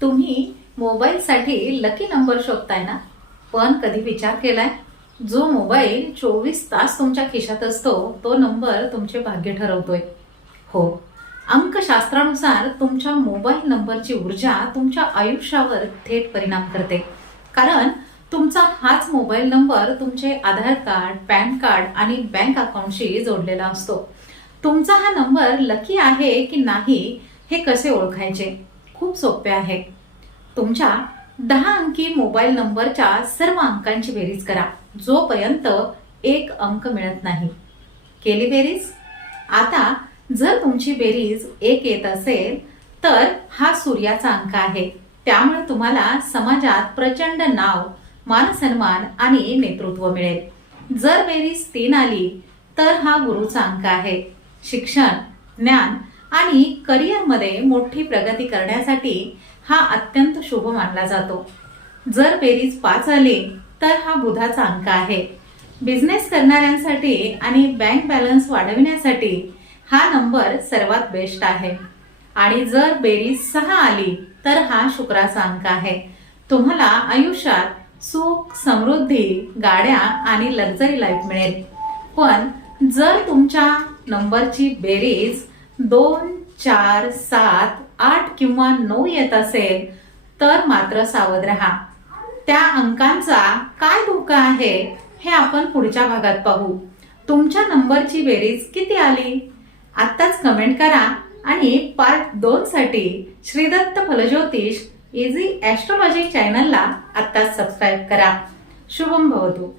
तुम्ही मोबाईलसाठी lucky number शोधताय ना? पण कधी विचार केलाय, जो मोबाईल 24 तास तुमच्या खिशात असतो तो नंबर तुमचे भाग्य ठरवतोय? हो, अंकशास्त्रानुसार तुमच्या मोबाईल नंबरची ऊर्जा तुमच्या आयुष्यावर थेट परिणाम करते. कारण तुमचा हाच मोबाईल नंबर तुमचे आधार कार्ड, पॅन कार्ड आणि बँक अकाउंटशी जोडलेला असतो. तुमचा हा नंबर लकी आहे की नाही हे कसे ओळखायचे? खूप सोपे आहे. तुमच्या 10 अंकी मोबाईल नंबरच्या सर्व अंकांची बेरीज करा, जोपर्यंत एक अंक मिळत नाही. केली बेरीज? आता जर तुमची बेरीज 1 येत असेल तर हा सूर्याचा अंक आहे. त्यामुळे तुम्हाला समाजात प्रचंड नाव, मानसन्मान आणि नेतृत्व मिळेल. जर बेरीज 3 आली तर हा गुरुचा अंक आहे. शिक्षण, ज्ञान आणि करिअरमध्ये मोठी प्रगती करण्यासाठी हा अत्यंत शुभ मानला जातो. जर बेरीज 5 आली तर हा बुधाचा अंक आहे. बिझनेस करणाऱ्यांसाठी आणि बँक बॅलन्स वाढविण्यासाठी हा नंबर सर्वात बेस्ट आहे. आणि जर बेरीज 6 आली तर हा शुक्राचा अंक आहे. तुम्हाला आयुष्यात सुख, समृद्धी, गाड्या आणि लक्झरी लाईफ मिळेल. पण जर तुमच्या नंबरची बेरीज 2, 4, 7, 8 किंवा 9 येत असेल तर मात्र सावध राहा. त्या अंकांचा काय धोका आहे हे आपण पुढच्या भागात पाहू. तुमच्या नंबरची बेरीज किती आली? आत्ताच कमेंट करा आणि पार्ट 2 साठी श्रीदत्त फलज्योतिष इझी ॲस्ट्रोलॉजी चॅनलला आत्ताच सबस्क्राईब करा. शुभम भवतु.